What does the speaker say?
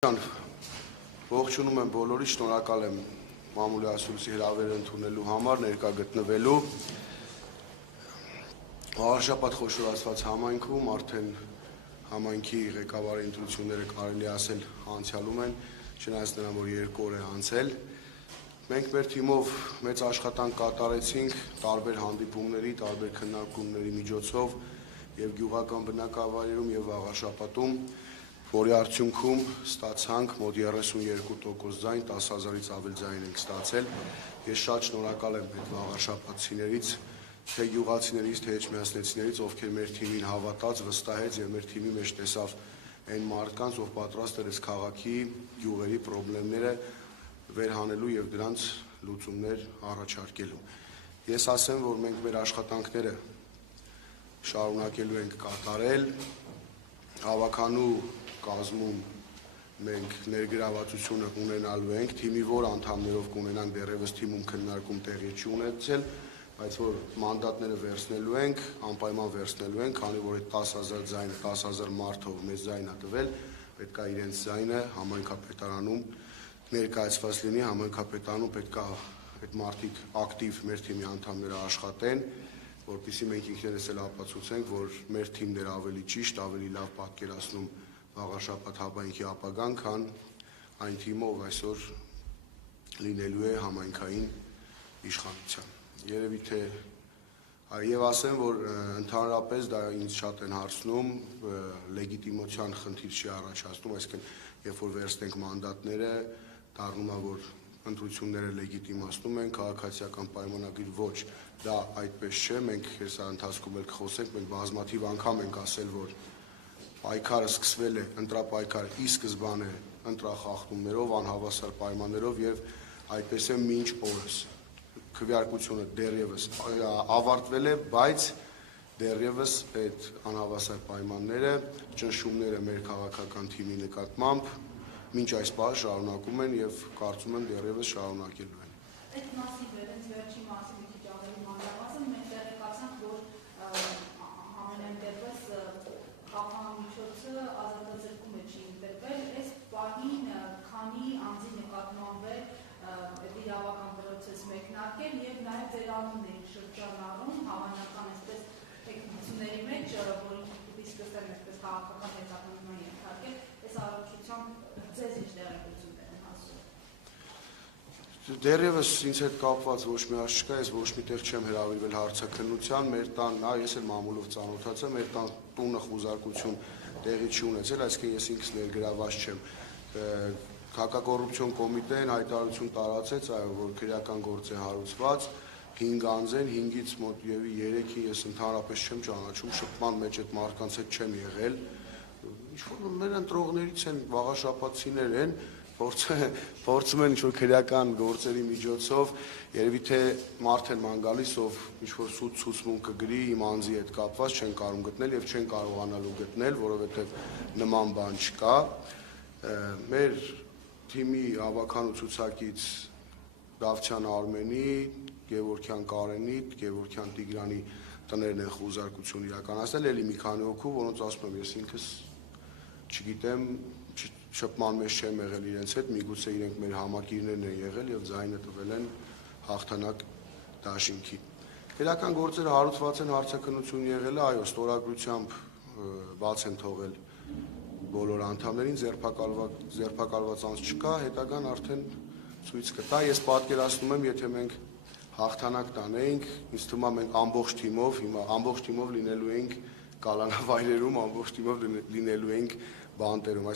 Ողջունում եմ բոլորին, շնորհակալ եմ մամուլի ասուլիսի հրավերը ընդունելու համար, ներկա գտնվելու։ Շաբաթ խոշորացված համայնքում արդեն համայնքի ղեկավարի ընտրությունները կարելի ասել անցյալում են, չնայած նրան, որ 2 օր է անցել։ Մենք մեր թիմով մեծ աշխատանք կատարեցինք տարբեր հանդիպումների, տարբեր քննարկումների միջոցով եւ գյուղական բնակավայրերում եւ Վաղարշապատում, որի արդյունքում ստացանք մոտ 32% ձայն, 10,000-ից ավել ձայն ենք ստացել։ Ես շատ շնորհակալ եմ այդ Վաղարշապատցիներից, թե գյուղացիներից, թե էջմիածնեցիներից, ովքեր մեր թիմին հավատաց, վստահեց եւ մեր թիմի մեջ տեսավ այն մարդկանց, ով պատրաստ էր այս քաղաքի գյուղերի խնդիրները վերհանելու եւ դրանց լուծումներ առաջարկելու։ Ես ասեմ, որ մենք մեր աշխատանքները շարունակելու ենք կատարել, հավաքանու կազմում մենք ներգրավվածությունը ունենալու ենք, թիմի որ անդամներով կունենանք դեռևս թիմում քննարկում տեղի չի ունեցել, բայց որ մանդատները վերցնելու ենք, անպայման վերցնելու ենք, քանի որ այդ 10,000 ձայնը, 10,000 մարդով մեծ ձայն է տվել, պետք է իրենց ձայնը համայնքապետարանում ներկայացված լինի, համայնքապետարանում պետք է այդ մարդիկ ակտիվ մեր թիմի անդամները աշխատեն, որպեսզի մենք ինքներս էլ ապացուցենք, որ մեր թիմն էր ավելի ճիշտ, ավելի լավ պատկերացնում Վաղարշապատ համայնքի ապագան, քան այն թիմը, ով այսօր լինելու է համայնքային իշխանության։ Երևի թե եւ ասեմ, որ ընդհանրապես դա ինձ շատ են հարցնում, լեգիտիմության խնդիր չի առաջացնում, այսինքն երբ որ վերցնենք մանդատները, դառնում է, որ ընտրությունները լեգիտիմացնում են, քաղաքացիական պայմանագիր ոչ, դա այդպես չէ, մենք հեսա ընթացքում էլ կխոսենք, մենք բազմաթիվ անգամ ենք ասել, որ պայքարը սկսվել է, ընտրապայքարը ի սկզբանե ընտրախախտումներով, անհավասար պայմաններով եւ այդպես է մինչ օրս։ Քվեարկությունը դեռևս ավարտվել է, բայց դեռևս այդ անհավասար պայմանները, ճնշումները մեր քաղաքական թիմի նկատմամբ մինչ այս պահ շարունակում են եւ կարծում եմ դեռևս շարունակելու են։ Այդ մասի վերջ վերջի մասի մի քիչ ավելի մանրամասն մենք տեղեկացանք, որ համենայն դեպս խաղամիջոցը ազատազրկում է չի ընտրվել, այս պահին քանի անձի նկատմամբ է իրավական պրոցես մեկնարկել եւ նաեւ ձերանունն է շրջանառում հավանական այսպես տեխնիկությունների մեջ, որին պիտի սկսեն այսպես քաղաքական հետապնդման ենթարկել, այս առողջությամբ ձեզ ինչ տեղեկություններ են ասում։ Դեռևս ինձ հետ կապված ոչ մի հարց չկա, ես ոչ միտեղ չեմ հրավիրվել հարցաքննության, մեր տան, ես էլ մամուլով ծանոթացա, մեր տան տունը խուզարկություն տեղի չի ունեցել, այսինքն ես ինքս ներգրաված չեմ։ Հակակոռուպցիոն կոմիտեն հայտարարություն տարածեց, որ քրեական գործ է հարուցված, 5 անձ են, 5-ից մոտ եւի 3-ին ես ընդհանրապես չեմ ճանաչում, շփման մեջ այդ մարդկանց հետ չեմ եղել։ Ինչ-որ մեր ընտրողներից են, վաղաշապատցիներ են, փորձում են ինչ-որ քրեական գործերի միջոցով, երևի թե մարդ են ման գալիս, ով ինչ-որ սուտ ցուցմունք կգրի իմ անձի հետ կապված, չեն կարող գտնել եւ չեն կարողանալու գտնել, որովհետեւ նման բան չկա։ Մեր թիմի հավաքանու ցուցակից Դավթյան Արմենի, Գևորգյան Կարենի, Գևորգյան Տիգրանի տներն են խուզարկություն իրականացնել, ելի մի քանի հոգու, որոնց ասում եմ ես ինքս չգիտեմ, շփման մեջ չեմ եղել իրենց հետ, միգուցե իրենք մեր համակիրներն են եղել եւ ձայնը տվել են հաղթանակ դաշինքի։ Քրեական գործերը հարուցված են, հարցաքննություն եղել է, այո, ստորագրությամբ բաց են թողել բոլոր անդամներին, ձերբակալված անձ չկա, հետագան արդեն ցույց կտա։ Ես պատկերացնում եմ, եթե մենք հաղթանակ տանեինք, ինձ թվում է մենք ամբողջ թիմով լինելու էինք կալանավայրերում, ամբողջ թիմով լինելու էինք բանտերում։